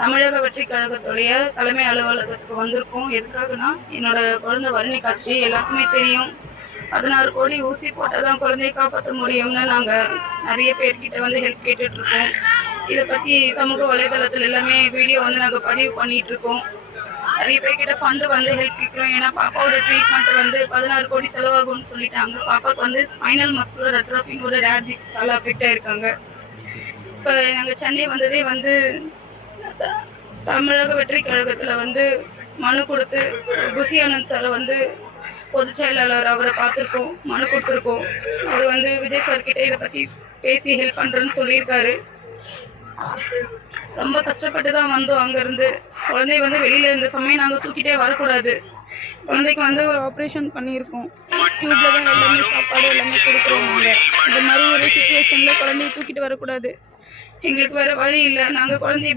தமிழக வெற்றி கழகத்துடைய தலைமை அலுவலகத்துக்கு வந்திருக்கோம். எதுக்காகனா, என்னோட குழந்தை வறுமை காட்சி எல்லாருக்குமே தெரியும். 16 கோடி ஊசி போட்டாதான் குழந்தையை காப்பாற்ற முடியும்னு நாங்க நிறைய பேர்கிட்ட வந்து ஹெல்ப் கேட்டுட்டு இருக்கோம். இதை பத்தி சமூக வலைதளத்துல எல்லாமே வீடியோ வந்து நாங்க பதிவு பண்ணிட்டு இருக்கோம். நிறைய பேர்கிட்ட ஃபண்டு வந்து ஹெல்ப் கேட்கிறோம். ஏன்னா பாப்பாவோட ட்ரீட்மெண்ட் வந்து 16 கோடி செலவாகும்னு சொல்லிட்டாங்க. பாப்பாவுக்கு வந்து ஸ்பைனல் மஸ்குலர் அட்ரோஃபின்னு ஒரு ரேர் டிசீஸால அஃபெக்ட் ஆயிருக்காங்க. இப்போ நாங்க சென்னை வந்ததே வந்து தமிழக வெற்றி கழகத்துல வந்து மனு கொடுத்து குஷி ஆனந்த் சாரை வந்து பொதுச் செயலாளர் அவரை பார்த்துருக்கோம், மனு கொடுத்துருக்கோம். அவர் வந்து விஜய் சார் கிட்ட இதை பத்தி பேசி ஹெல்ப் பண்றேன்னு சொல்லியிருக்காரு. ரொம்ப கஷ்டப்பட்டு தான் வந்தோம். அங்கிருந்து குழந்தைய வந்து வெளியில இருந்த சமயம் நாங்க தூக்கிட்டே வரக்கூடாது. குழந்தைக்கு வந்து ஒரு ஆப்ரேஷன் பண்ணியிருக்கோம். டியூப்ல தான் எல்லாமே சாப்பாடு எல்லாமே கொடுக்குறோம். நாங்க இந்த மாதிரி ஒரு சுச்சுவேஷன்ல குழந்தைய தூக்கிட்டு வரக்கூடாது. எங்களுக்கு வேற வழி இல்லை. நாங்க குழந்தைய